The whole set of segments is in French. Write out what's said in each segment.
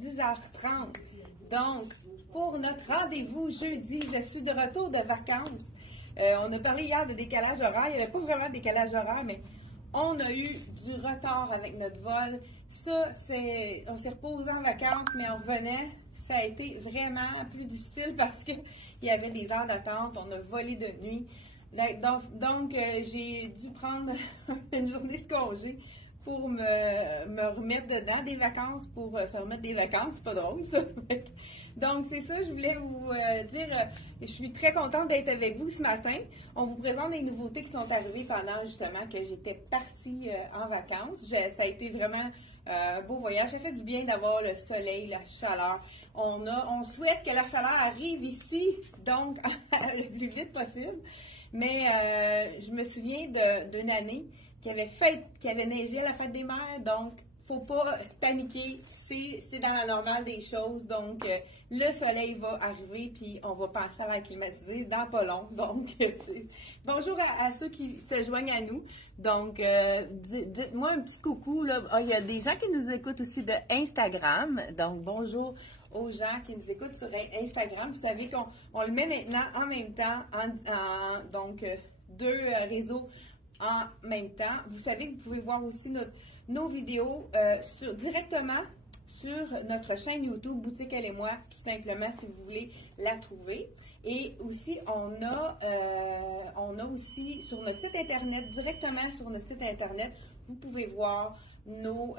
10h30. Donc, pour notre rendez-vous jeudi, je suis de retour de vacances. On a parlé hier de décalage horaire. Il n'y avait pas vraiment de décalage horaire, mais on a eu du retard avec notre vol. Ça, on s'est reposé en vacances, mais on revenait. Ça a été vraiment plus difficile parce qu'il y avait des heures d'attente. On a volé de nuit. Donc j'ai dû prendre une journée de congé pour me remettre dedans des vacances, pour se remettre des vacances. C'est pas drôle, ça. Donc, c'est ça, je voulais vous dire, je suis très contente d'être avec vous ce matin. On vous présente des nouveautés qui sont arrivées pendant, justement, que j'étais partie en vacances. Ça a été vraiment un beau voyage. Ça fait du bien d'avoir le soleil, la chaleur. On souhaite que la chaleur arrive ici, donc, le plus vite possible. Mais je me souviens d'une année qui avait neigé à la fête des mères, donc faut pas se paniquer, c'est dans la normale des choses, donc le soleil va arriver, puis on va passer à la climatisée dans pas long, donc bonjour à ceux qui se joignent à nous, donc dites-moi un petit coucou, là. Il y a des gens qui nous écoutent aussi de Instagram, donc bonjour aux gens qui nous écoutent sur Instagram. Vous savez qu'on le met maintenant en même temps, donc deux réseaux en même temps. Vous savez que vous pouvez voir aussi nos vidéos directement sur notre chaîne YouTube, Boutique Elle et moi, tout simplement, si vous voulez la trouver. Et aussi, on a aussi sur notre site Internet, directement sur notre site Internet, vous pouvez voir nos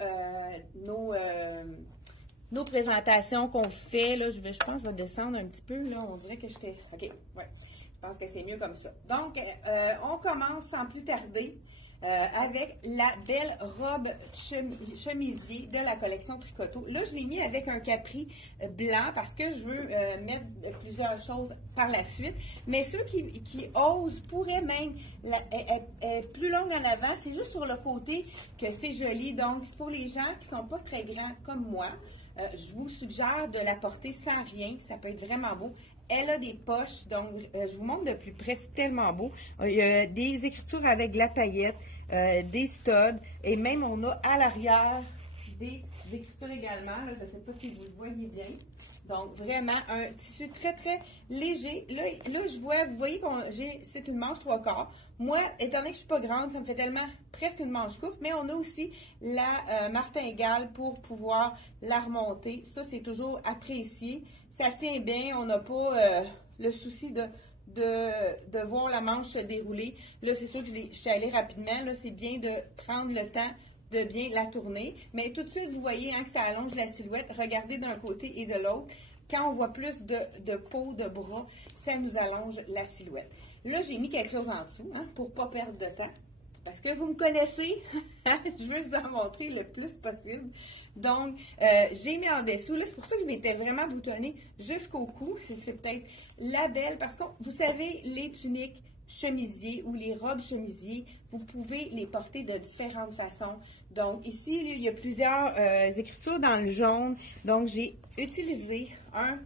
présentations qu'on fait. Là, je pense que je vais descendre un petit peu. Là, on dirait que j'étais... OK, ouais. Je pense que c'est mieux comme ça. Donc, on commence sans plus tarder avec la belle robe chemisier de la collection Tricoto. Là, je l'ai mis avec un capri blanc parce que je veux mettre plusieurs choses par la suite. Mais ceux qui osent pourraient même être plus longue en avant. C'est juste sur le côté que c'est joli. Donc, c'est pour les gens qui ne sont pas très grands comme moi. Je vous suggère de la porter sans rien. Ça peut être vraiment beau. Elle a des poches, donc je vous montre de plus près, c'est tellement beau. Il y a des écritures avec de la paillette, des studs, et même on a à l'arrière des écritures également. Là, je ne sais pas si vous le voyez bien. Donc vraiment un tissu très très léger. Là je vois, vous voyez que c'est une manche 3/4. Moi, étant donné que je ne suis pas grande, ça me fait tellement presque une manche courte, mais on a aussi la martingale pour pouvoir la remonter. Ça, c'est toujours apprécié. Ça tient bien, on n'a pas le souci de voir la manche se dérouler. Là, c'est sûr que je suis allée rapidement. Là, c'est bien de prendre le temps de bien la tourner. Mais tout de suite, vous voyez que ça allonge la silhouette. Regardez d'un côté et de l'autre. Quand on voit plus de peau, de bras, ça nous allonge la silhouette. Là, j'ai mis quelque chose en dessous pour ne pas perdre de temps. Parce que vous me connaissez, je veux vous en montrer le plus possible. Donc, j'ai mis en dessous. Là, c'est pour ça que je m'étais vraiment boutonnée jusqu'au cou. C'est peut-être la belle. Parce que, vous savez, les tuniques chemisiers ou les robes chemisiers, vous pouvez les porter de différentes façons. Donc, ici, il y a plusieurs écritures dans le jaune. Donc, j'ai utilisé un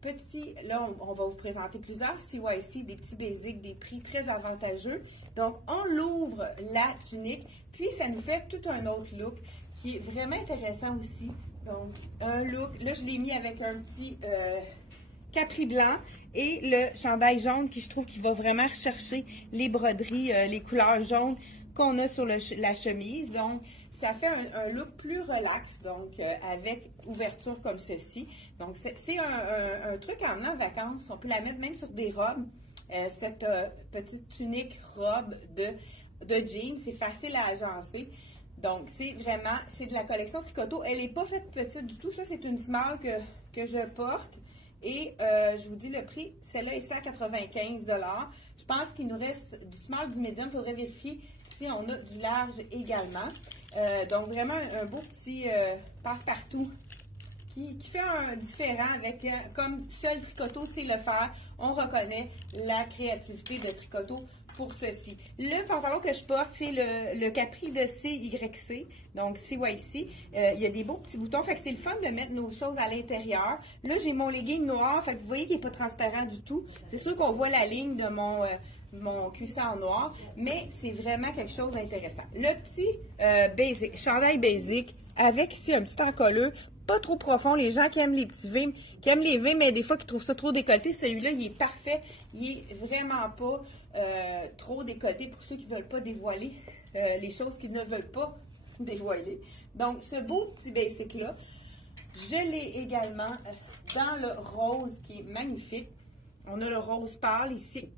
petit, là, on va vous présenter plusieurs CYC, des petits basiques, des prix très avantageux. Donc, on l'ouvre la tunique, puis ça nous fait tout un autre look qui est vraiment intéressant aussi. Donc, un look, là, je l'ai mis avec un petit capri blanc et le chandail jaune qui, je trouve, qui va vraiment rechercher les broderies, les couleurs jaunes qu'on a sur la chemise. Donc, ça fait un look plus relax, donc avec ouverture comme ceci. Donc, c'est un truc à emmener en vacances. On peut la mettre même sur des robes. Cette petite tunique robe de jeans, c'est facile à agencer. Donc, c'est de la collection Tricoto. Elle n'est pas faite petite du tout. Ça, c'est une small que je porte. Et je vous dis le prix, celle-là est 195 $. Je pense qu'il nous reste du small, du medium. Il faudrait vérifier si on a du large également. Donc, vraiment un beau petit passe-partout qui fait un différent avec, comme seul Tricoto sait le faire, on reconnaît la créativité de Tricoto pour ceci. Le pantalon que je porte, c'est le capri de CYC, donc CYC. Il y a des beaux petits boutons, fait que c'est le fun de mettre nos choses à l'intérieur. Là, j'ai mon legging noir, fait que vous voyez qu'il n'est pas transparent du tout. C'est sûr qu'on voit la ligne de mon cuisson en noir, mais c'est vraiment quelque chose d'intéressant. Le petit chandail basic avec ici un petit encolure pas trop profond. Les gens qui aiment les petits V, qui aiment les V, mais des fois qui trouvent ça trop décolleté, celui-là, il est parfait. Il est vraiment pas trop décolleté pour ceux qui ne veulent pas dévoiler les choses qu'ils ne veulent pas dévoiler. Donc, ce beau petit basic-là, je l'ai également dans le rose qui est magnifique. On a le rose pâle ici.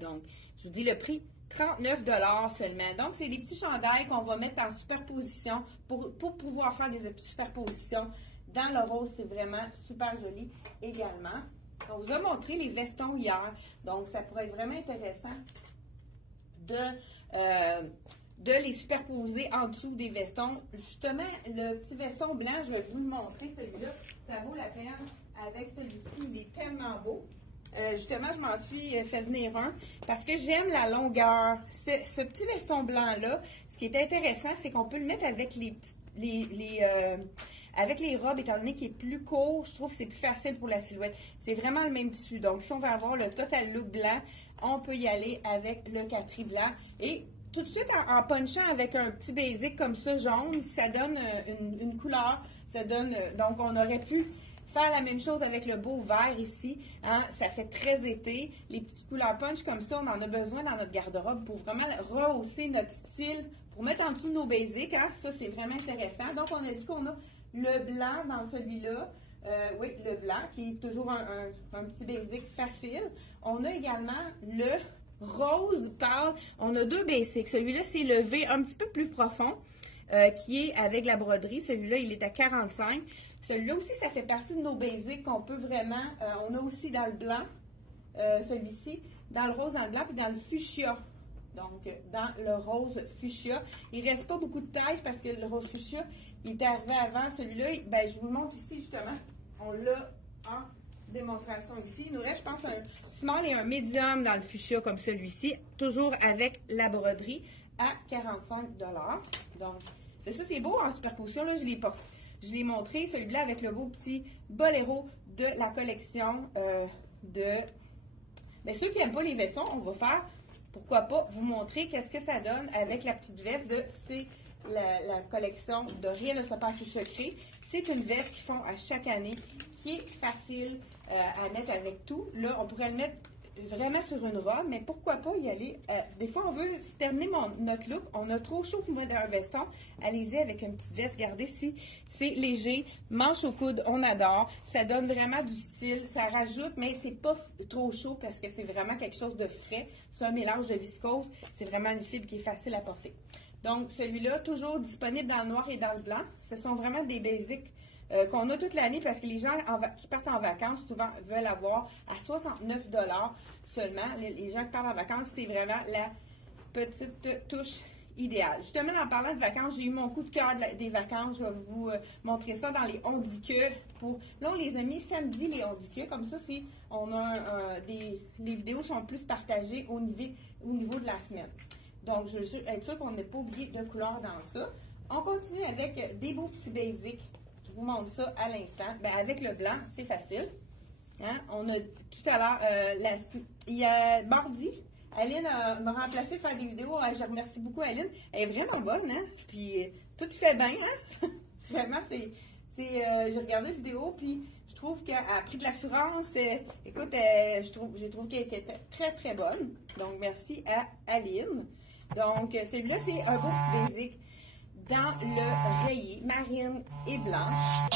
Donc, je vous dis le prix, 39 $ seulement. Donc, c'est des petits chandails qu'on va mettre en superposition pour pouvoir faire des superpositions. Dans le rose, c'est vraiment super joli également. On vous a montré les vestons hier. Donc, ça pourrait être vraiment intéressant de les superposer en dessous des vestons. Justement, le petit veston blanc, je vais vous le montrer, celui-là, ça vaut la peine avec celui-ci, il est tellement beau. Justement, je m'en suis fait venir un parce que j'aime la longueur. Ce petit veston blanc-là, ce qui est intéressant, c'est qu'on peut le mettre avec avec les robes, étant donné qu'il est plus court, je trouve que c'est plus facile pour la silhouette. C'est vraiment le même tissu. Donc, si on veut avoir le total look blanc, on peut y aller avec le capri blanc. Et tout de suite, en punchant avec un petit basic comme ça, jaune, ça donne une couleur. Ça donne, donc, on aurait pu faire la même chose avec le beau vert ici. Hein? Ça fait très été. Les petites couleurs punch comme ça, on en a besoin dans notre garde-robe pour vraiment rehausser notre style, pour mettre en dessous de nos basics. Hein? Ça, c'est vraiment intéressant. Donc, on a dit qu'on a le blanc dans celui-là. Oui, le blanc, qui est toujours un petit basic facile. On a également le rose pâle. On a deux basics. Celui-là, c'est le V un petit peu plus profond, qui est avec la broderie. Celui-là, il est à 45. Celui-là aussi, ça fait partie de nos basics qu'on peut vraiment... on a aussi dans le blanc, celui-ci, dans le rose, dans le blanc, puis dans le fuchsia. Donc, dans le rose fuchsia. Il ne reste pas beaucoup de taille parce que le rose fuchsia, il est arrivé avant. Celui-là, ben, je vous le montre ici, justement. On l'a en démonstration ici. Il nous reste, je pense, un small et un medium dans le fuchsia comme celui-ci. Toujours avec la broderie à 45 $. Donc, ça, c'est beau en superposition. Là, je l'ai montré, celui-là avec le beau petit boléro de la collection Mais ceux qui n'aiment pas les vestons, on va faire, pourquoi pas, vous montrer qu'est-ce que ça donne avec la petite veste c'est la collection de Rien ne se passe tout secret. C'est une veste qu'ils font à chaque année, qui est facile à mettre avec tout. Là, on pourrait le mettre vraiment sur une robe, mais pourquoi pas y aller. Des fois, on veut terminer notre look, on a trop chaud pour mettre un veston. Allez-y avec une petite veste, regardez si c'est léger, manche au coude, on adore. Ça donne vraiment du style, ça rajoute, mais c'est pas trop chaud parce que c'est vraiment quelque chose de frais. C'est un mélange de viscose, c'est vraiment une fibre qui est facile à porter. Donc, celui-là, toujours disponible dans le noir et dans le blanc. Ce sont vraiment des basics qu'on a toute l'année parce que les gens qui partent en vacances, souvent, veulent avoir à 69 $ seulement. Les gens qui partent en vacances, c'est vraiment la petite touche idéale. Justement, en parlant de vacances, j'ai eu mon coup de cœur des vacances. Je vais vous montrer ça dans les on-dit-que. Là, on les a mis samedi, les on-dit-que. Comme ça, les vidéos sont plus partagées au niveau de la semaine. Donc, je veux être sûre qu'on n'ait pas oublié de couleur dans ça. On continue avec des beaux petits basics. Je vous montre ça à l'instant. Ben, avec le blanc, c'est facile. Hein? On a tout à l'heure, il y a mardi, Aline m'a remplacé pour faire des vidéos. Je remercie beaucoup Aline. Elle est vraiment bonne, hein? Puis tout fait bien, hein? Vraiment, j'ai regardé la vidéo, puis je trouve qu'elle a pris de l'assurance. Écoute, j'ai trouvé qu'elle était très, très bonne. Donc, merci à Aline. Donc, celui-là, c'est un beau petit basic dans le rayé, marine et blanche.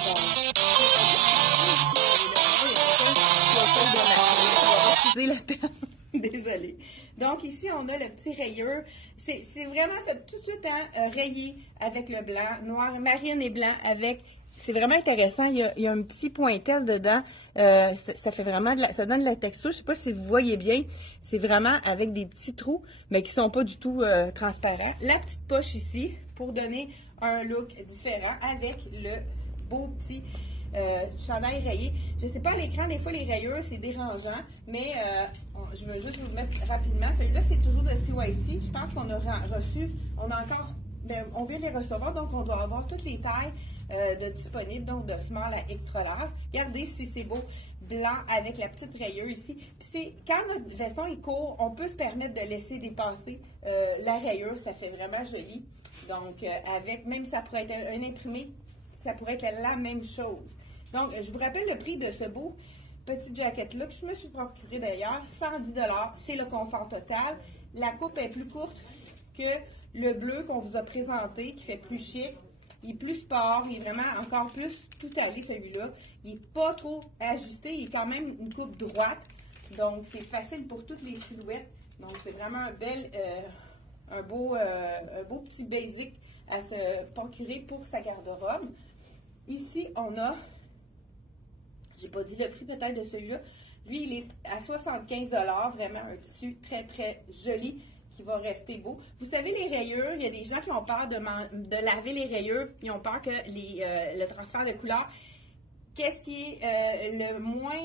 Donc, la peine. Désolée. Donc, ici, on a le petit rayeur. C'est vraiment tout de suite rayé avec le blanc, noir, marine et blanc avec... C'est vraiment intéressant. Il y a un petit pointel dedans. Ça fait vraiment ça donne de la texture. Je ne sais pas si vous voyez bien. C'est vraiment avec des petits trous, mais qui ne sont pas du tout transparents. La petite poche ici pour donner un look différent avec le beau petit chandail rayé. Je ne sais pas à l'écran, des fois les rayures, c'est dérangeant, mais je veux juste vous le mettre rapidement. Celui-là, c'est toujours de CYC. Je pense qu'on a reçu, on vient de les recevoir, donc on doit avoir toutes les tailles de disponibles, donc de small à extra large. Regardez si c'est beau, blanc avec la petite rayure ici. Puis quand notre veston est court, on peut se permettre de laisser dépasser la rayure, ça fait vraiment joli. Donc, même ça pourrait être un imprimé, ça pourrait être la même chose. Donc, je vous rappelle le prix de ce beau petit jacket-là, que je me suis procuré d'ailleurs, 110 $. C'est le confort total. La coupe est plus courte que le bleu qu'on vous a présenté, qui fait plus chic. Il est plus sport, il est vraiment encore plus tout allé celui-là. Il n'est pas trop ajusté, il est quand même une coupe droite. Donc, c'est facile pour toutes les silhouettes. Donc, c'est vraiment un beau petit basic à se procurer pour sa garde-robe. Ici, on a, j'ai pas dit le prix peut-être de celui-là. Lui, il est à 75 $, vraiment un tissu très, très joli qui va rester beau. Vous savez, les rayures, il y a des gens qui ont peur de laver les rayures, ils ont peur que le transfert de couleur. Qu'est-ce qui est le moins...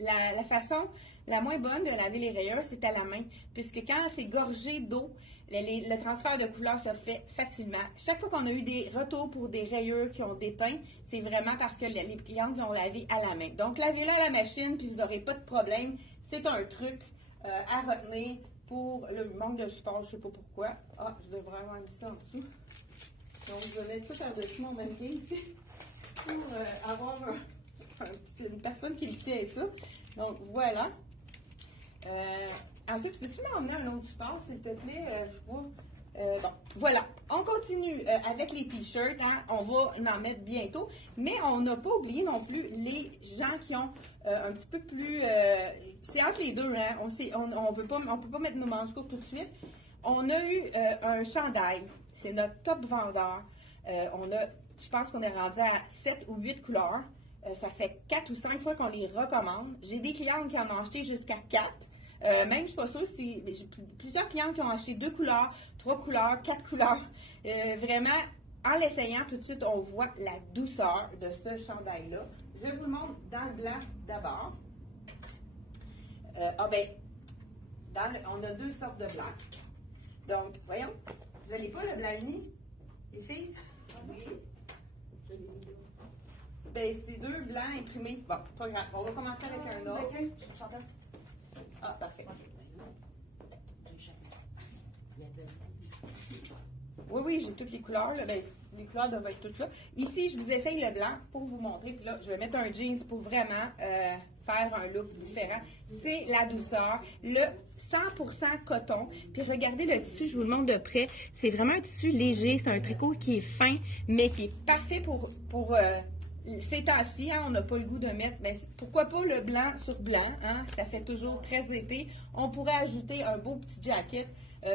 la façon la moins bonne de laver les rayures, c'est à la main, puisque quand c'est gorgé d'eau, le transfert de couleur se fait facilement. Chaque fois qu'on a eu des retours pour des rayures qui ont déteint, c'est vraiment parce que les clientes l'ont lavé à la main. Donc, lavez-le à la machine, puis vous n'aurez pas de problème. C'est un truc à retenir pour le manque de support, je ne sais pas pourquoi. Ah, je devrais avoir mis ça en dessous. Donc, je vais mettre ça par-dessus mon mannequin ici pour avoir une personne qui le tient ça. Donc, voilà. Ensuite, peux-tu m'emmener un autre support, s'il te plaît? Je vois. Bon, voilà. On continue avec les t-shirts. Hein? On va en mettre bientôt. Mais on n'a pas oublié non plus les gens qui ont un petit peu plus... c'est entre les deux. Hein? On peut pas mettre nos manches courtes tout de suite. On a eu un chandail. C'est notre top vendeur. Je pense qu'on est rendu à 7 ou 8 couleurs. Ça fait 4 ou 5 fois qu'on les recommande. J'ai des clientes qui en ont acheté jusqu'à 4. Même, je ne suis pas sûre si j'ai plusieurs clientes qui ont acheté 2 couleurs, 3 couleurs, 4 couleurs. Vraiment, en l'essayant, tout de suite, on voit la douceur de ce chandail-là. Je vous le montre dans le blanc d'abord. On a 2 sortes de blanc. Donc, voyons, vous n'avez pas le blanc uni, les filles? Oui. Ben, c'est 2 blancs imprimés. Bon, pas grave. On va commencer avec un autre. Ah, parfait. Oui, j'ai toutes les couleurs. Là. Ben, les couleurs doivent être toutes là. Ici, je vous essaye le blanc pour vous montrer. Puis là, je vais mettre un jeans pour vraiment faire un look différent. C'est la douceur. Le 100% coton. Puis regardez le tissu, je vous le montre de près. C'est vraiment un tissu léger. C'est un tricot qui est fin, mais qui est parfait pour ces temps-ci, hein, on n'a pas le goût de mettre, mais pourquoi pas le blanc sur blanc, hein, ça fait toujours très été. On pourrait ajouter un beau petit jacket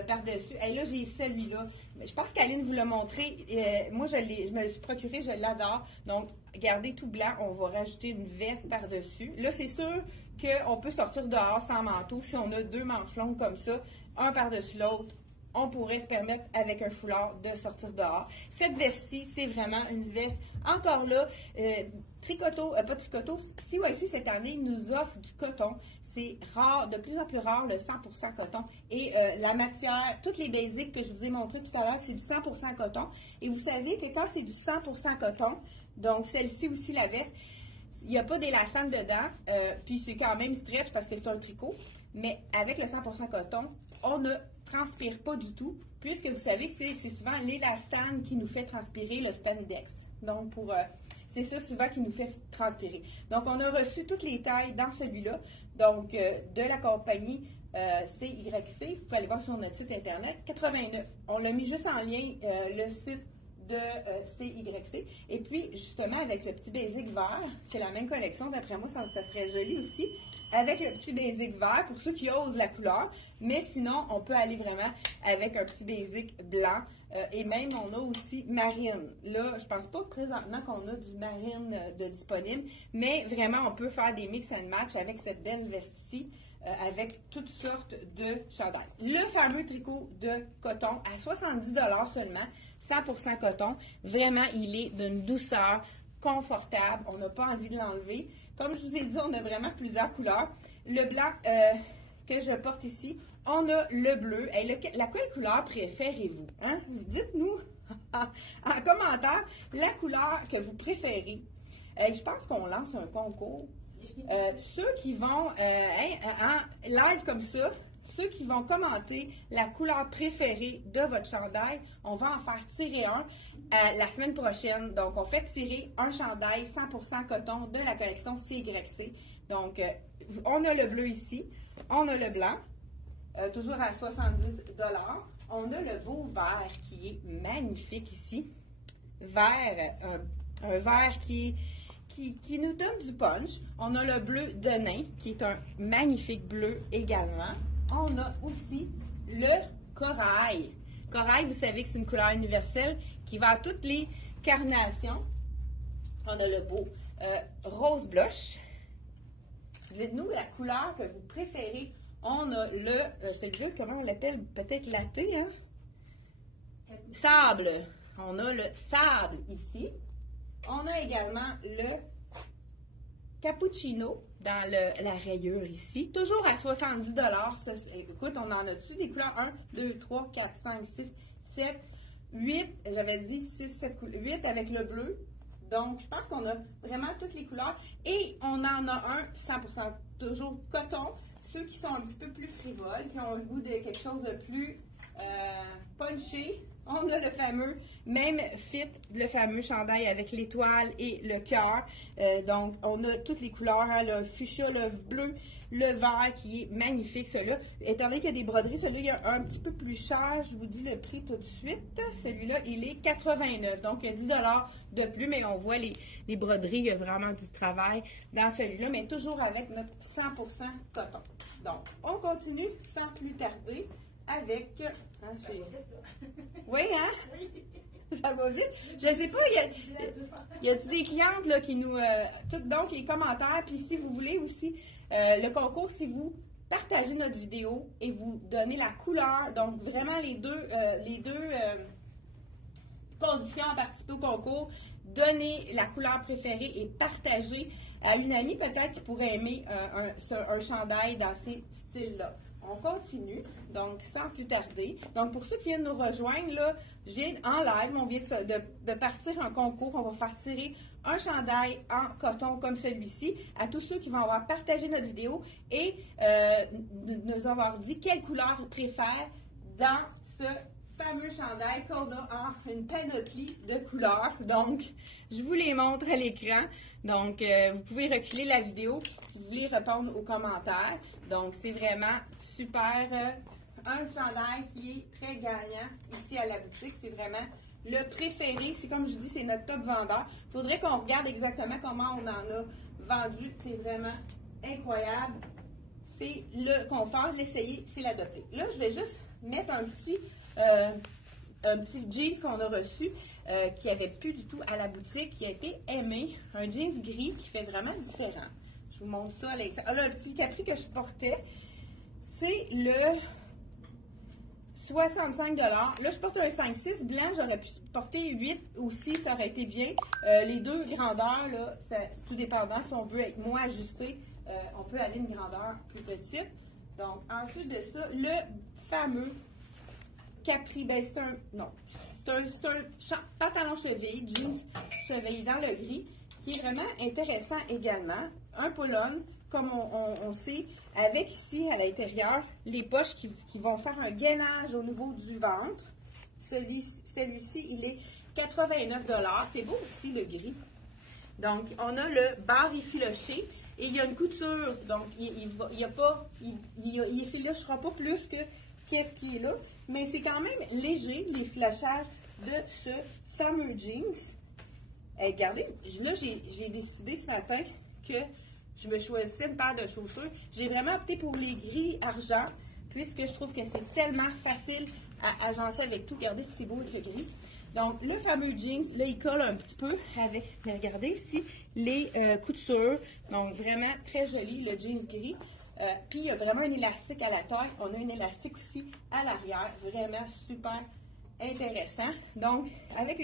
par-dessus. Et là, j'ai celui-là. Je pense qu'Aline vous l'a montré. Moi, je me le suis procuré, je l'adore. Donc, regardez tout blanc, on va rajouter une veste par-dessus. Là, c'est sûr qu'on peut sortir dehors sans manteau. Si on a 2 manches longues comme ça, un par-dessus l'autre, on pourrait se permettre, avec un foulard, de sortir dehors. Cette veste-ci, c'est vraiment une veste, encore là, pas tricoto, CYC cette année nous offre du coton. C'est rare, de plus en plus rare, le 100% coton. Et la matière, toutes les basiques que je vous ai montrées tout à l'heure, c'est du 100% coton. Et vous savez que quand c'est du 100% coton, donc celle-ci aussi, la veste, il n'y a pas d'élastane dedans, puis c'est quand même stretch parce que c'est un tricot. Mais avec le 100% coton, on ne transpire pas du tout, puisque vous savez que c'est souvent l'élastane qui nous fait transpirer, le spandex. Donc, c'est ça souvent qui nous fait transpirer. Donc, on a reçu toutes les tailles dans celui-là, donc de la compagnie CYC. Vous pouvez aller voir sur notre site internet, 89. On l'a mis juste en lien, le site de CYC. Et puis, justement, avec le petit basic vert, c'est la même collection. D'après moi, ça serait joli aussi. Avec le petit basic vert, pour ceux qui osent la couleur. Mais sinon, on peut aller vraiment avec un petit basic blanc. Et même, on a aussi marine. Là, je pense pas présentement qu'on a du marine de disponible. Mais vraiment, on peut faire des mix and match avec cette belle veste-ci. Avec toutes sortes de chandails. Le fameux tricot de coton à 70 $ seulement. 100% coton. Vraiment, il est d'une douceur confortable. On n'a pas envie de l'enlever. Comme je vous ai dit, on a vraiment plusieurs couleurs. Le blanc que je porte ici, on a le bleu. Et laquelle couleur préférez-vous? Hein? Dites-nous en commentaire la couleur que vous préférez. Je pense qu'on lance un concours. Ceux qui vont en live comme ça, ceux qui vont commenter la couleur préférée de votre chandail, on va en faire tirer un la semaine prochaine. Donc, on fait tirer un chandail 100% coton de la collection CYC. Donc, on a le bleu ici, on a le blanc, toujours à 70 $. On a le beau vert qui est magnifique ici. Vert, un vert qui nous donne du punch. On a le bleu de nain, qui est un magnifique bleu également. On a aussi le corail. Corail, vous savez que c'est une couleur universelle qui va à toutes les carnations. On a le beau rose blush. Dites-nous la couleur que vous préférez. On a celui-là, comment on l'appelle? Peut-être latte, hein? Sable. On a le sable ici. On a également le cappuccino dans la rayure ici. Toujours à 70 $. Écoute, on en a dessus des couleurs 1, 2, 3, 4, 5, 6, 7, 8. J'avais dit 6, 7, 8 avec le bleu. Donc, je pense qu'on a vraiment toutes les couleurs. Et on en a un 100% toujours coton. Ceux qui sont un petit peu plus frivoles, qui ont le goût de quelque chose de plus punché, on a le fameux même fit, le fameux chandail avec l'étoile et le cœur. Donc, on a toutes les couleurs, hein, le fuchsia, le bleu, le vert qui est magnifique, celui-là. Étant donné qu'il y a des broderies, celui-là, il y a un petit peu plus cher. Je vous dis le prix tout de suite. Celui-là, il est 89. Donc, il y a 10 $ de plus, mais on voit les broderies, il y a vraiment du travail dans celui-là, mais toujours avec notre 100% coton. Donc, on continue sans plus tarder avec... Hein, oui, hein? Ça va vite. Je ne sais pas, y a-t-il des clientes là, qui nous... donc, les commentaires, puis si vous voulez aussi, le concours, si vous partagez notre vidéo et vous donnez la couleur, donc vraiment les deux conditions à participer au concours, donnez la couleur préférée et partagez à une amie peut-être qui pourrait aimer un chandail dans ces styles-là. On continue, donc sans plus tarder. Donc pour ceux qui viennent nous rejoindre, là, je viens en live, on vient de partir un concours, on va faire tirer un chandail en coton comme celui-ci à tous ceux qui vont avoir partagé notre vidéo et nous avoir dit quelle couleur ils préfèrent dans ce fameux chandail qu'on a en une panoplie de couleurs. Donc, je vous les montre à l'écran. Donc, vous pouvez reculer la vidéo si vous voulez répondre aux commentaires. Donc, c'est vraiment super. Un chandail qui est très gagnant ici à la boutique. C'est vraiment le préféré. C'est comme je dis, c'est notre top vendeur. Il faudrait qu'on regarde exactement comment on en a vendu. C'est vraiment incroyable. C'est le confort. L'essayer, c'est l'adopter. Là, je vais juste mettre un petit jeans qu'on a reçu qui n'avait plus du tout à la boutique, qui a été aimé. Un jeans gris qui fait vraiment différent. Je vous montre ça à l'extérieur. Ah, là, le petit capri que je portais, c'est le 65 $. Là, je porte un 5-6 blanc. J'aurais pu porter 8 aussi, ça aurait été bien. Les deux grandeurs, là, tout dépendant. Si on veut être moins ajusté, on peut aller une grandeur plus petite. Donc, ensuite de ça, le fameux capri, ben c'est un pantalon cheville, jeans cheville dans le gris, qui est vraiment intéressant également. Un pull-on, comme on sait, avec ici à l'intérieur, les poches qui vont faire un gainage au niveau du ventre. Celui-ci, il est 89 $. C'est beau aussi le gris. Donc, on a le barre effiloché et il y a une couture. Donc, il effilochera pas plus que qu'est-ce qui est là. Mais c'est quand même léger, les flashages de ce fameux jeans. Regardez, là, j'ai décidé ce matin que je me choisissais une paire de chaussures. J'ai vraiment opté pour les gris argent, puisque je trouve que c'est tellement facile à agencer avec tout. Regardez si c'est beau avec le gris. Donc, le fameux jeans, là, il colle un petit peu avec, mais regardez ici, les coutures. Donc, vraiment très joli, le jeans gris. Puis, il y a vraiment un élastique à la taille. On a un élastique aussi à l'arrière. Vraiment super intéressant. Donc, avec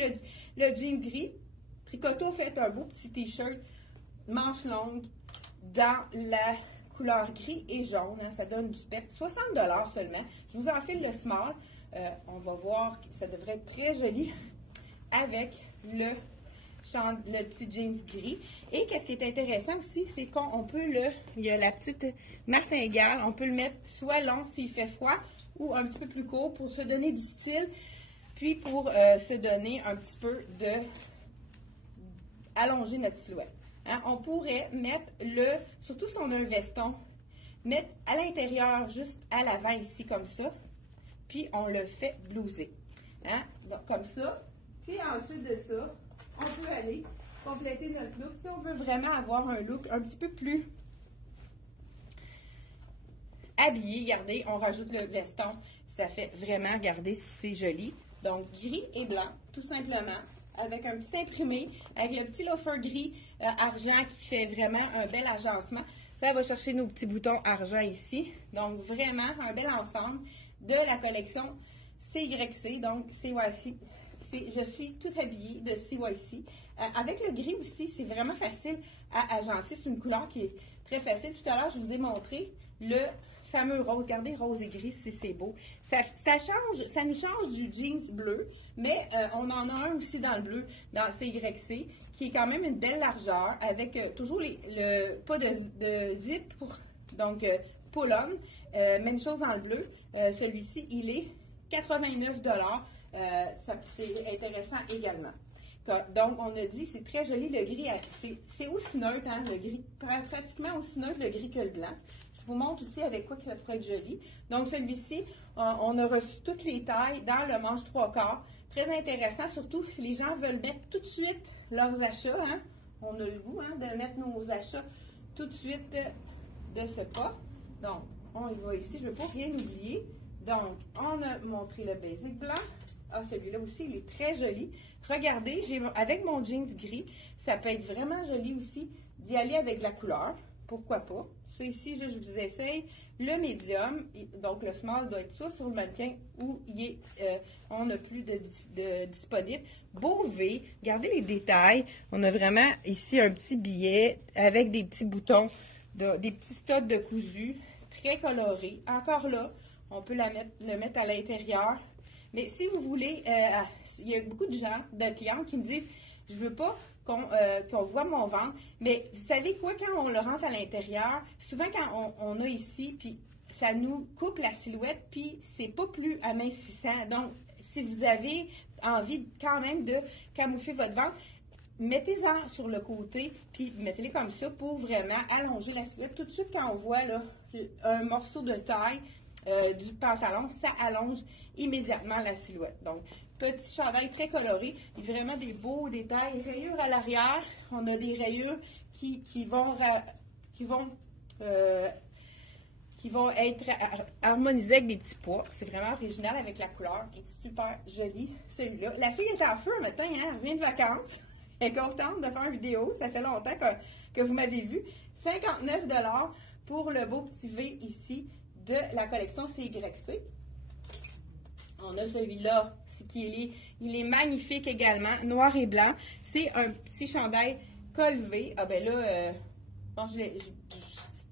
le jean gris, Tricoto fait un beau petit t-shirt manche longue dans la couleur gris et jaune. Hein, ça donne du spec. 60 $ seulement. Je vous enfile le small. On va voir que ça devrait être très joli avec le le petit jeans gris. Et qu'est-ce qui est intéressant aussi, c'est qu'on peut il y a la petite martingale, on peut le mettre soit long s'il fait froid ou un petit peu plus court pour se donner du style, puis pour se donner un petit peu allonger notre silhouette. Hein? On pourrait mettre surtout si on a un veston, mettre à l'intérieur, juste à l'avant ici comme ça, puis on le fait blouser. Hein? Donc comme ça, puis ensuite de ça, on peut aller compléter notre look. Si on veut vraiment avoir un look un petit peu plus habillé, regardez, on rajoute le veston. Ça fait vraiment, regardez si c'est joli. Donc, gris et blanc, tout simplement, avec un petit imprimé, avec le petit loafer gris argent qui fait vraiment un bel agencement. Ça va chercher nos petits boutons argent ici. Donc, vraiment, un bel ensemble de la collection CYC, donc CYC. Je suis tout habillée de CYC. Avec le gris aussi, c'est vraiment facile à agencer. C'est une couleur qui est très facile. Tout à l'heure, je vous ai montré le fameux rose. Regardez, rose et gris, si c'est beau. Ça nous change du jeans bleu, mais on en a un aussi dans le bleu, dans CYC, qui est quand même une belle largeur, avec toujours pas de zip, donc pull-on. Même chose dans le bleu. Celui-ci, il est 89 $. C'est intéressant également. Donc, on a dit, c'est très joli, le gris, c'est aussi neutre, hein, le gris, pratiquement aussi neutre le gris que le blanc. Je vous montre aussi avec quoi ça pourrait être joli. Donc, celui-ci, on a reçu toutes les tailles dans le manche 3/4. Très intéressant, surtout si les gens veulent mettre tout de suite leurs achats. Hein. On a le goût de mettre nos achats tout de suite de ce pas. Donc, on y va ici, je ne veux pas rien oublier. Donc, on a montré le basic blanc. Ah, celui-là aussi, il est très joli. Regardez, avec mon jeans gris, ça peut être vraiment joli aussi d'y aller avec la couleur. Pourquoi pas? Ça ici, je vous essaye le médium. Donc, le small doit être soit sur le mannequin ou on n'a plus de disponible. Beau V. Regardez les détails. On a vraiment ici un petit billet avec des petits boutons, des petits studs de cousu, très colorés. Encore là, on peut le mettre à l'intérieur. Mais si vous voulez, il y a beaucoup de gens, de clients qui me disent, je veux pas qu'on voit mon ventre, mais vous savez quoi, quand on le rentre à l'intérieur, souvent quand on a ici, puis ça nous coupe la silhouette, puis c'est pas plus amincissant. Donc, si vous avez envie quand même de camoufler votre ventre, mettez-en sur le côté, puis mettez-les comme ça pour vraiment allonger la silhouette. Tout de suite, quand on voit là, un morceau de taille du pantalon, ça allonge immédiatement la silhouette. Donc, petit chandail très coloré, vraiment des beaux détails. Rayures à l'arrière, on a des rayures qui vont être harmonisées avec des petits pois. C'est vraiment original avec la couleur. Il est super joli, celui-là. La fille est en feu un matin, hein? Elle revient de vacances. Elle est contente de faire une vidéo. Ça fait longtemps que vous m'avez vu. 59 $ pour le beau petit V ici de la collection CYC. On a celui-là, il est magnifique également, noir et blanc. C'est un petit chandail col V. Ah ben là, bon,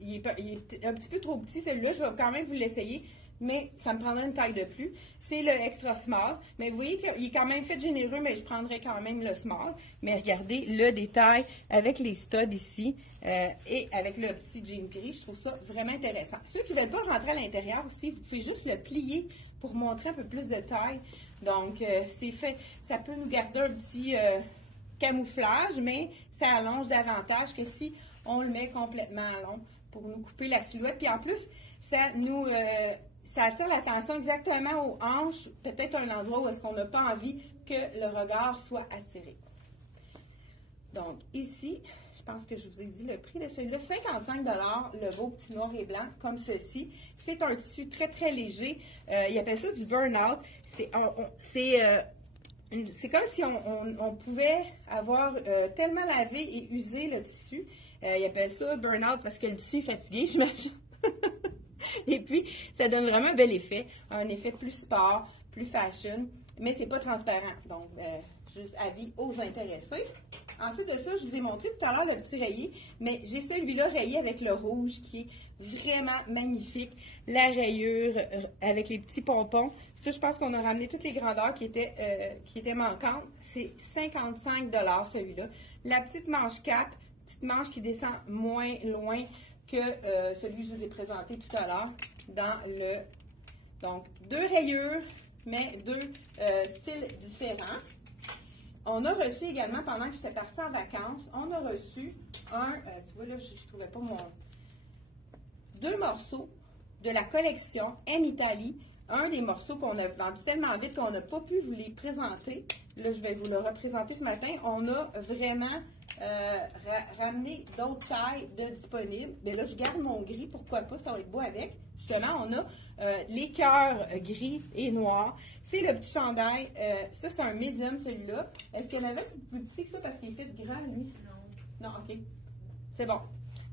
il est un petit peu trop petit celui-là, je vais quand même vous l'essayer, mais ça me prendrait une taille de plus. C'est le extra small, mais vous voyez qu'il est quand même fait généreux, mais je prendrais quand même le small. Mais regardez le détail avec les studs ici et avec le petit jean gris, je trouve ça vraiment intéressant. Ceux qui ne veulent pas rentrer à l'intérieur aussi, vous pouvez juste le plier pour montrer un peu plus de taille. Donc, c'est fait, ça peut nous garder un petit camouflage, mais ça allonge davantage que si on le met complètement à long pour nous couper la silhouette. Puis en plus, ça attire l'attention exactement aux hanches, peut-être un endroit où est-ce qu'on n'a pas envie que le regard soit attiré. Donc, ici, je pense que je vous ai dit le prix de celui-là, 55 $, le beau petit noir et blanc, comme ceci. C'est un tissu très, très léger. Ils appellent ça du burn-out. C'est comme si on pouvait avoir tellement lavé et usé le tissu. Ils appellent ça burn-out parce que le tissu est fatigué, j'imagine. Et puis, ça donne vraiment un bel effet. Un effet plus sport, plus fashion, mais c'est pas transparent. Donc, juste avis aux intéressés. Ensuite de ça, je vous ai montré tout à l'heure le petit rayé, mais j'ai celui-là rayé avec le rouge qui est vraiment magnifique. La rayure avec les petits pompons. Ça, je pense qu'on a ramené toutes les grandeurs qui étaient manquantes. C'est 55 $ celui-là. La petite manche cap, petite manche qui descend moins loin que celui que je vous ai présenté tout à l'heure dans le... Donc, 2 rayures, mais 2 styles différents. On a reçu également, pendant que j'étais partie en vacances, on a reçu tu vois là, je ne trouvais pas mon... 2 morceaux de la collection M Italie. Un des morceaux qu'on a vendu tellement vite qu'on n'a pas pu vous les présenter. Là, je vais vous le représenter ce matin. On a vraiment ramené d'autres tailles de disponibles. Mais là, je garde mon gris, pourquoi pas, ça va être beau avec. Justement, on a les cœurs gris et noirs. C'est le petit chandail. Ça, c'est un medium, celui-là. Est-ce qu'il y en avait plus petit que ça parce qu'il est fait grand, lui? Non. Non, OK. C'est bon.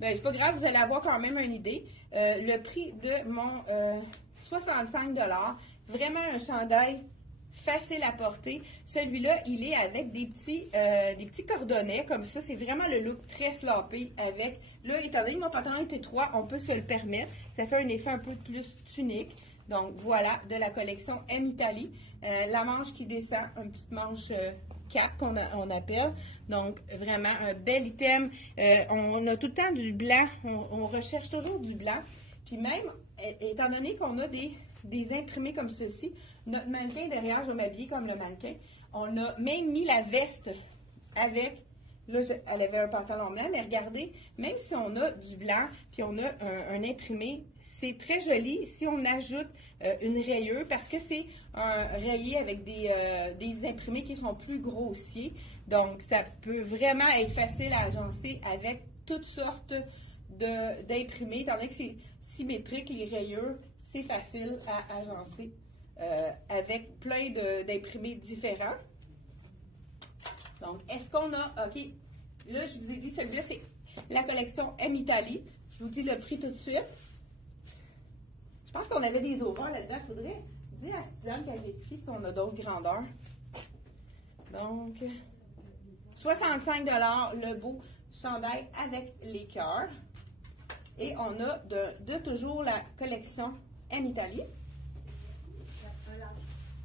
Ben, c'est pas grave, vous allez avoir quand même une idée. Le prix de mon 65 $. Vraiment un chandail facile à porter. Celui-là, il est avec des petits cordonnets comme ça. C'est vraiment le look très sloppy avec... Là, étant donné que mon pantalon est étroit, on peut se le permettre. Ça fait un effet un peu plus tunique. Donc, voilà, de la collection M Italie. La manche qui descend, une petite manche cap qu'on appelle. Donc, vraiment un bel item. On a tout le temps du blanc. On recherche toujours du blanc. Puis même, étant donné qu'on a des imprimés comme ceci, notre mannequin derrière, je vais m'habiller comme le mannequin. On a même mis la veste avec... Là, elle avait un pantalon blanc, mais regardez, même si on a du blanc, puis on a un imprimé, c'est très joli si on ajoute une rayure, parce que c'est un rayé avec des imprimés qui sont plus grossiers. Donc, ça peut vraiment être facile à agencer avec toutes sortes d'imprimés. Étant donné que c'est symétrique, les rayures, c'est facile à agencer avec plein d'imprimés différents. Donc, est-ce qu'on a... OK, là, je vous ai dit, celui-là, c'est la collection M Italie. Je vous dis le prix tout de suite. Je pense qu'on avait des overs là-dedans. Il faudrait dire à Suzanne qu'elle vérifie si on a d'autres grandeurs. Donc, 65 $, le beau chandail avec les cœurs. Et on a de toujours la collection M Italie.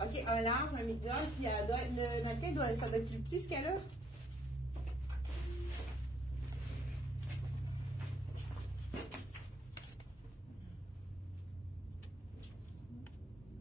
OK, un large, un médium, puis le mannequin, ça doit être plus petit, ce qu'elle a.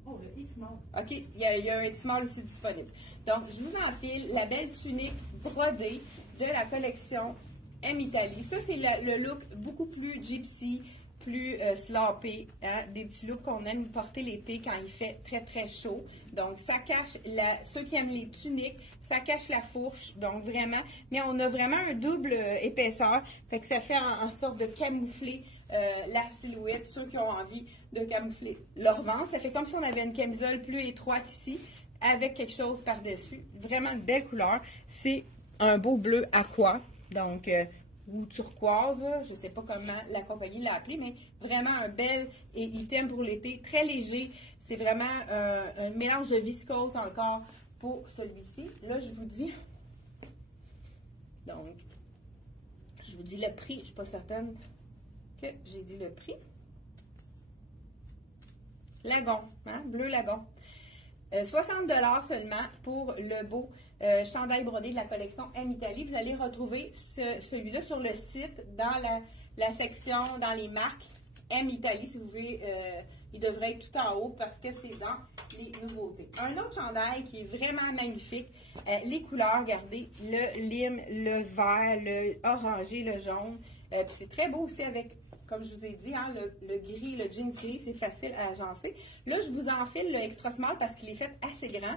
Oh, le X-Small. OK, il y a un X-Small aussi disponible. Donc, je vous enfile la belle tunique brodée de la collection M Italie. Ça, c'est le look beaucoup plus gypsy, plus sloppy, hein? Des petits looks qu'on aime porter l'été quand il fait très très chaud. Donc ça cache ceux qui aiment les tuniques, ça cache la fourche, donc vraiment, mais on a vraiment un double épaisseur, fait que ça fait en sorte de camoufler la silhouette, ceux qui ont envie de camoufler leur ventre. Ça fait comme si on avait une camisole plus étroite ici, avec quelque chose par-dessus. Vraiment une belle couleur. C'est un beau bleu aqua, donc ou turquoise, je ne sais pas comment la compagnie l'a appelé, mais vraiment un bel item pour l'été, très léger. C'est vraiment un mélange de viscose encore pour celui-ci. Là, je vous dis, donc, je vous dis le prix. Je ne suis pas certaine que j'ai dit le prix. Lagon, hein, bleu lagon. 60 $ seulement pour le beau chandail brodé de la collection M Italie. Vous allez retrouver celui-là sur le site, dans la section, dans les marques M Italie, si vous voulez. Il devrait être tout en haut parce que c'est dans les nouveautés. Un autre chandail qui est vraiment magnifique. Les couleurs, regardez, le lime, le vert, le orangé, le jaune. Puis c'est très beau aussi avec... Comme je vous ai dit, hein, le gris, le jeans gris, c'est facile à agencer. Là, je vous enfile le extra small parce qu'il est fait assez grand.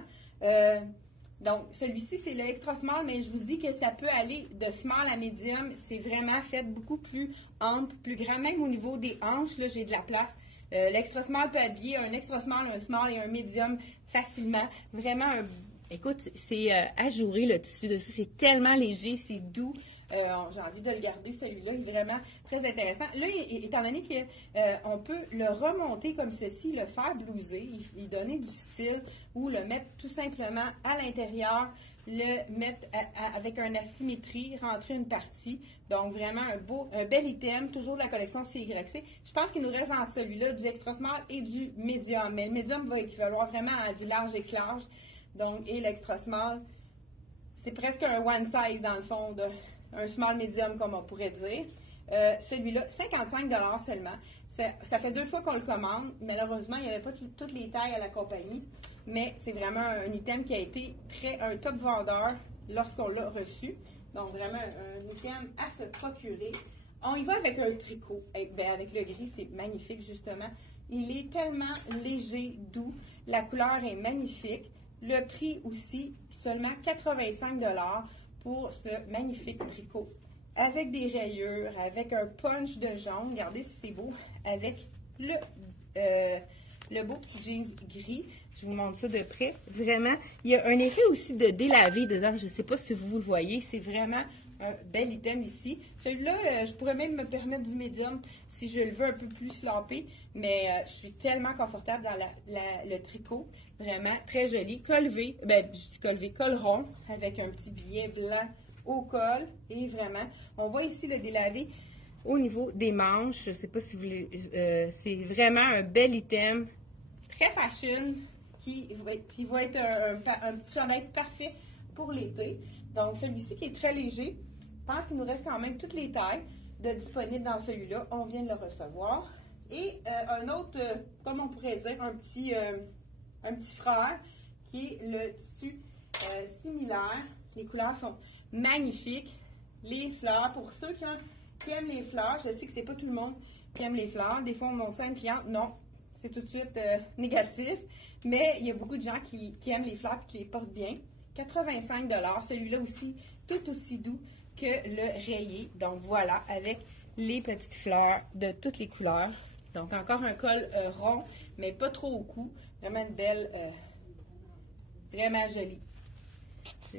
Donc, celui-ci, c'est le extra small, mais je vous dis que ça peut aller de small à medium. C'est vraiment fait beaucoup plus ample, plus grand. Même au niveau des hanches, là, j'ai de la place. L'extra small peut habiller un extra small, un small et un medium facilement. Vraiment, écoute, c'est ajouré le tissu dessus. C'est tellement léger, c'est doux. J'ai envie de le garder, celui-là, il est vraiment très intéressant. Là, étant donné qu'on peut le remonter comme ceci, le faire blouser, il donner du style ou le mettre tout simplement à l'intérieur le mettre avec une asymétrie, rentrer une partie. Donc, vraiment un bel item, toujours de la collection CYC. Je pense qu'il nous reste dans celui-là du extra small et du médium. Mais le médium va équivaloir vraiment à du large X large. Donc, et l'extra small, c'est presque un one size dans le fond, un small medium comme on pourrait dire. Celui-là, 55 $ seulement. Ça fait 2 fois qu'on le commande. Malheureusement, il n'y avait pas toutes les tailles à la compagnie. Mais c'est vraiment un item qui a été un top vendeur lorsqu'on l'a reçu. Donc, vraiment un item à se procurer. On y va avec un tricot. Avec le gris, c'est magnifique, justement. Il est tellement léger, doux. La couleur est magnifique. Le prix aussi, seulement 85 $ pour ce magnifique tricot. Avec des rayures, avec un punch de jaune. Regardez si c'est beau. Avec le beau petit jeans gris. Je vous montre ça de près. Vraiment, il y a un effet aussi de délavé dedans. Je ne sais pas si vous le voyez. C'est vraiment un bel item ici. Celui-là, je pourrais même me permettre du médium si je le veux un peu plus slampé. Mais je suis tellement confortable dans le tricot. Vraiment très joli. Col V, je dis col V, col rond avec un petit billet blanc au col. Et vraiment, on voit ici le délavé au niveau des manches. Je ne sais pas si vous voulez. C'est vraiment un bel item. Très fashion. Qui va être un petit chandail parfait pour l'été. Donc, celui-ci qui est très léger. Je pense qu'il nous reste quand même toutes les tailles disponibles dans celui-là. On vient de le recevoir. Et un autre, comme on pourrait dire, un petit frère qui est le tissu similaire. Les couleurs sont magnifiques. Les fleurs, pour ceux qui aiment les fleurs, je sais que c'est pas tout le monde qui aime les fleurs. Des fois, on montre ça à une cliente. Non, c'est tout de suite négatif. Mais il y a beaucoup de gens qui aiment les fleurs et qui les portent bien. 85 $. Celui-là aussi, tout aussi doux que le rayé. Donc voilà, avec les petites fleurs de toutes les couleurs. Donc encore un col rond, mais pas trop au cou. Vraiment une belle, vraiment jolie.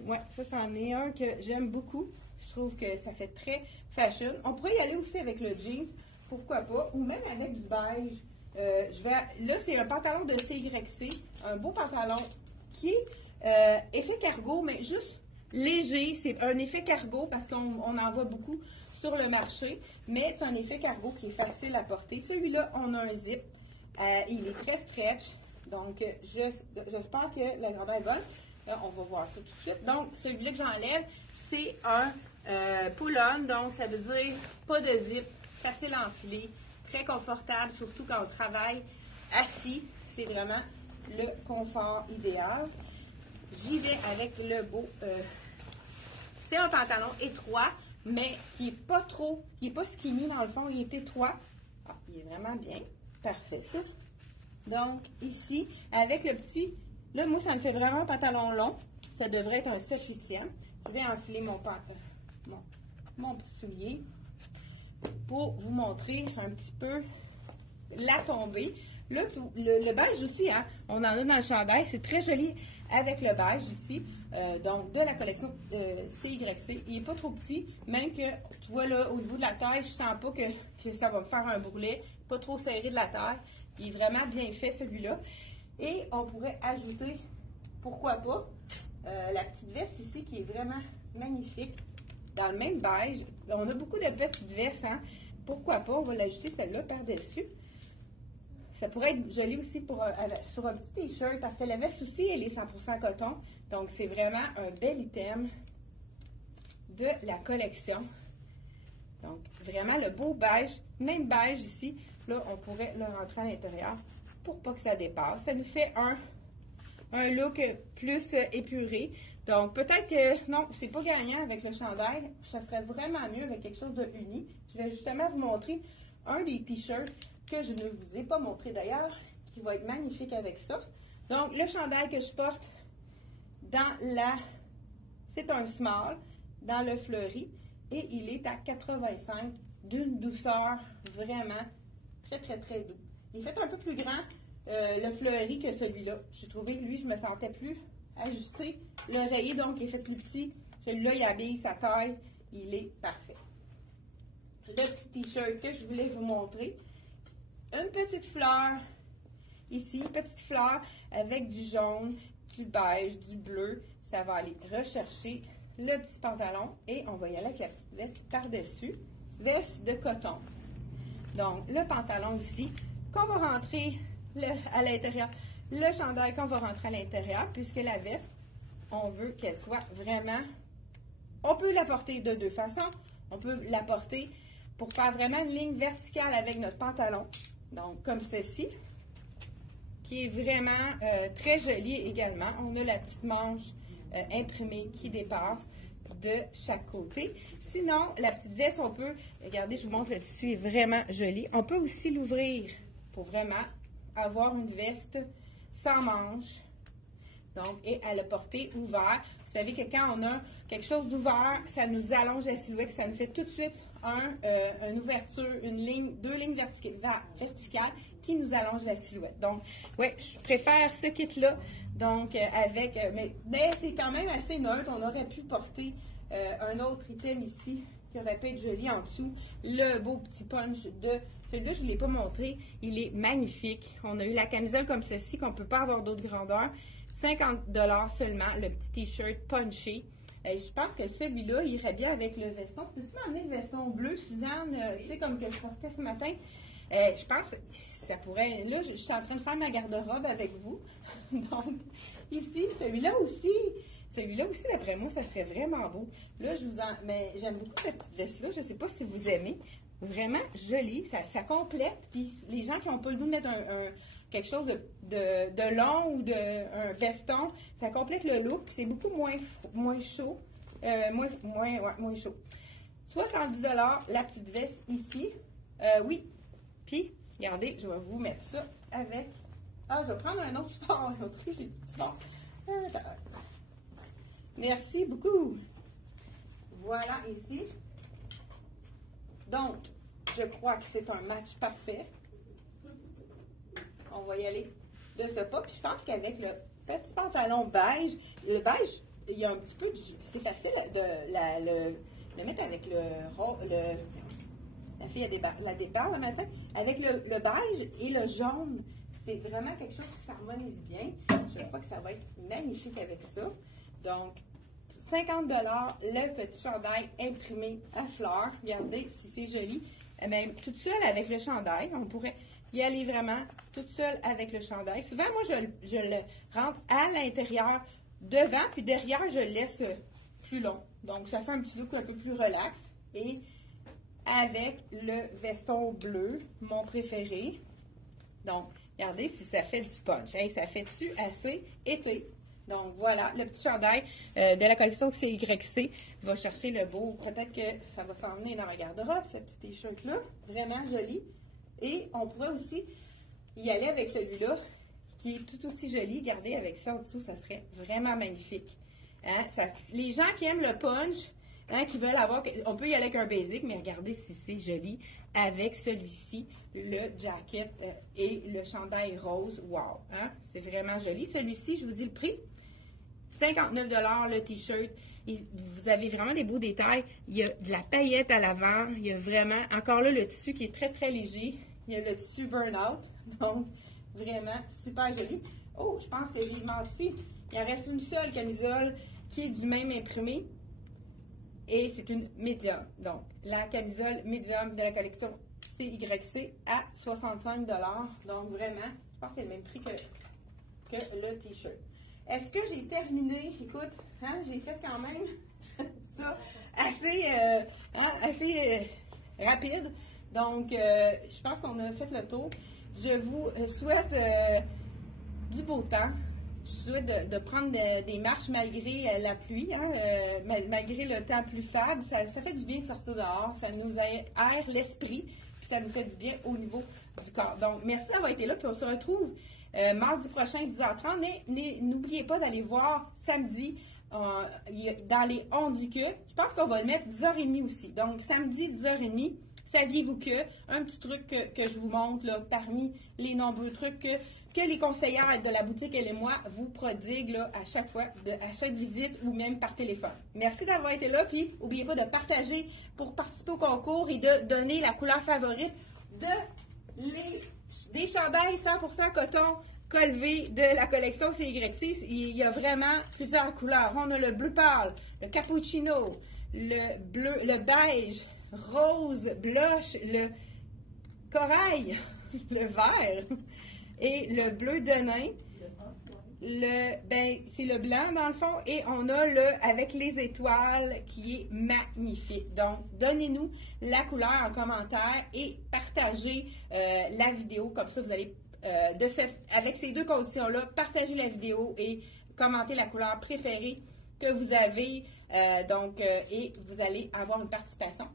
Ouais, ça, c'en est un que j'aime beaucoup. Je trouve que ça fait très fashion. On pourrait y aller aussi avec le jeans, pourquoi pas, ou même avec du beige. Là, c'est un pantalon de CYC, un beau pantalon qui est effet cargo, mais juste léger. C'est un effet cargo parce qu'on en voit beaucoup sur le marché, mais c'est un effet cargo qui est facile à porter. Celui-là, on a un zip. Il est très stretch, donc j'espère que la grandeur est bonne. Là, on va voir ça tout de suite. Donc, celui-là que j'enlève, c'est un pull-on, donc ça veut dire pas de zip, facile à enfiler. Très confortable, surtout quand on travaille assis. C'est vraiment le confort idéal. J'y vais avec le beau. C'est un pantalon étroit, mais qui n'est pas trop, il n'est pas skinny dans le fond, il est étroit. Ah, il est vraiment bien. Parfait, ça. Donc, ici, avec le petit, là, moi, ça me fait vraiment un pantalon long. Ça devrait être un 7/8e. Je vais enfiler mon petit soulier pour vous montrer un petit peu la tombée. Là, le beige aussi, hein, on en a dans le chandail. C'est très joli avec le beige ici. Donc, de la collection CYC. Il n'est pas trop petit, même que, tu vois là, au niveau de la taille, je ne sens pas que ça va me faire un bourrelet. Pas trop serré de la taille. Il est vraiment bien fait, celui-là. Et on pourrait ajouter, pourquoi pas, la petite veste ici qui est vraiment magnifique. Dans le même beige. On a beaucoup de petites vestes, hein? Pourquoi pas? On va l'ajouter celle-là par-dessus. Ça pourrait être joli aussi sur un petit t-shirt, parce que la veste aussi, elle est 100% coton. Donc, c'est vraiment un bel item de la collection. Donc, vraiment le beau beige, même beige ici. Là, on pourrait le rentrer à l'intérieur pour pas que ça dépasse. Ça nous fait un look plus épuré. Donc, peut-être que, non, c'est pas gagnant avec le chandail. Ça serait vraiment mieux avec quelque chose de uni. Je vais justement vous montrer un des t-shirts que je ne vous ai pas montré d'ailleurs, qui va être magnifique avec ça. Donc, le chandail que je porte c'est un small, dans le fleuri, et il est à 85, d'une douceur vraiment très, très, très doux. Il fait un peu plus grand, le fleuri, que celui-là. J'ai trouvé, lui, je me sentais plus ajusté. Le rayé, donc, il est fait plus petit. Celui-là, il habille sa taille. Il est parfait. Le petit t-shirt que je voulais vous montrer. Une petite fleur. Ici, petite fleur avec du jaune, du beige, du bleu. ça va aller rechercher le petit pantalon et on va y aller avec la petite veste par-dessus. Veste de coton. Donc, le pantalon ici, qu'on va rentrer à l'intérieur. Le chandail qu'on va rentrer à l'intérieur, puisque la veste, on veut qu'elle soit vraiment... On peut la porter de deux façons. On peut la porter pour faire vraiment une ligne verticale avec notre pantalon. Donc, comme ceci, qui est vraiment très jolie également. On a la petite manche imprimée qui dépasse de chaque côté. Sinon, la petite veste, on peut, regardez, je vous montre, le tissu est vraiment joli. On peut aussi l'ouvrir pour vraiment avoir une veste sans manches. Donc, et à le porter ouvert. Vous savez que quand on a quelque chose d'ouvert, ça nous allonge la silhouette, ça nous fait tout de suite une ouverture, une ligne, deux lignes verticales qui nous allongent la silhouette. Donc, oui, je préfère ce kit-là. Donc, mais c'est quand même assez neutre. On aurait pu porter un autre item ici qui aurait pu être joli en dessous. Le beau petit punch de... Celui-là, je ne l'ai pas montré. Il est magnifique. On a eu la camisole comme ceci, qu'on ne peut pas avoir d'autres grandeurs. 50 $ seulement, le petit t-shirt punché. Je pense que celui-là, il irait bien avec le veston. Peux-tu m'emmener le veston bleu, Suzanne? Tu sais, comme que je portais ce matin. Je pense que ça pourrait... Là, je suis en train de faire ma garde-robe avec vous. Donc, ici, celui-là aussi, d'après moi, ça serait vraiment beau. Là, mais j'aime beaucoup cette petite veste-là. Je ne sais pas si vous aimez. Vraiment joli. Ça complète. Puis les gens qui n'ont pas le goût de mettre quelque chose de long ou un veston, ça complète le look. C'est beaucoup moins chaud. Moins chaud. 70 $ la petite veste ici. Oui. Puis, regardez, je vais vous mettre ça avec... Ah, je vais prendre un autre support. L'autre, j'ai le petit support. Merci beaucoup. Voilà ici. Donc, je crois que c'est un match parfait. On va y aller de ce pas. Puis je pense qu'avec le petit pantalon beige, le beige, il y a un petit peu de... C'est facile de le mettre avec la fille la déparle le matin. Avec le beige et le jaune, c'est vraiment quelque chose qui s'harmonise bien. Je crois que ça va être magnifique avec ça. Donc, 50 $, le petit chandail imprimé à fleurs. Regardez si c'est joli. Même toute seule avec le chandail, on pourrait y aller vraiment toute seule avec le chandail. Souvent, moi, je le rentre à l'intérieur devant, puis derrière, je le laisse plus long. Donc, ça fait un petit look un peu plus relax. Et avec le veston bleu, mon préféré. Donc, regardez si ça fait du punch. Hey, ça fait-tu assez été? Donc, voilà, le petit chandail de la collection CYC va chercher le beau. Peut-être que ça va s'emmener dans ma garde-robe, ce petit t-shirt-là. Vraiment joli. Et on pourrait aussi y aller avec celui-là, qui est tout aussi joli. Regardez, avec ça en dessous, ça serait vraiment magnifique. Hein? Les gens qui aiment le punch, hein, qui veulent avoir... On peut y aller avec un basic, mais regardez si c'est joli. Avec celui-ci, le jacket et le chandail rose. Wow! Hein? C'est vraiment joli. Celui-ci, je vous dis le prix. 59 $ le t-shirt. Vous avez vraiment des beaux détails. Il y a de la paillette à l'avant. Il y a vraiment, encore là, le tissu qui est très, très léger. Il y a le tissu burn-out. Donc, vraiment super joli. Oh, je pense que j'ai menti. Il en reste une seule camisole qui est du même imprimé. Et c'est une médium. Donc, la camisole médium de la collection CYC à 65 $. Donc, vraiment, je pense que c'est le même prix que le t-shirt. Est-ce que j'ai terminé? Écoute, hein, j'ai fait quand même ça assez rapide. Donc, je pense qu'on a fait le tour. Je vous souhaite du beau temps. Je souhaite de prendre des marches malgré la pluie, hein, malgré le temps plus fade. Ça fait du bien de sortir dehors. Ça nous aère l'esprit, puis ça nous fait du bien au niveau du corps. Donc, merci d'avoir été là, puis on se retrouve mardi prochain, 10h30. Mais n'oubliez pas d'aller voir samedi dans les On dit que. Je pense qu'on va le mettre 10h30 aussi. Donc, samedi, 10h30. Saviez-vous que, un petit truc que je vous montre là, parmi les nombreux trucs que les conseillères de la boutique Elle et moi vous prodiguent là, à chaque fois, à chaque visite ou même par téléphone. Merci d'avoir été là, puis n'oubliez pas de partager pour participer au concours et de donner la couleur favorite des chandails 100% coton col V de la collection CYC. Il y a vraiment plusieurs couleurs. On a le bleu pâle, le cappuccino, le bleu, le beige, rose, blush, le corail, le vert et le bleu de nain. C'est le blanc dans le fond et on a le avec les étoiles qui est magnifique. Donc, donnez-nous la couleur en commentaire et partagez la vidéo. Comme ça, vous allez, avec ces deux conditions-là, partagez la vidéo et commentez la couleur préférée que vous avez. Et vous allez avoir une participation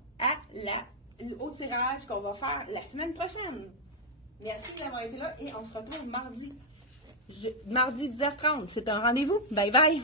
au tirage qu'on va faire la semaine prochaine. Merci d'avoir été là et on se retrouve mardi 10h30. C'est un rendez-vous. Bye bye!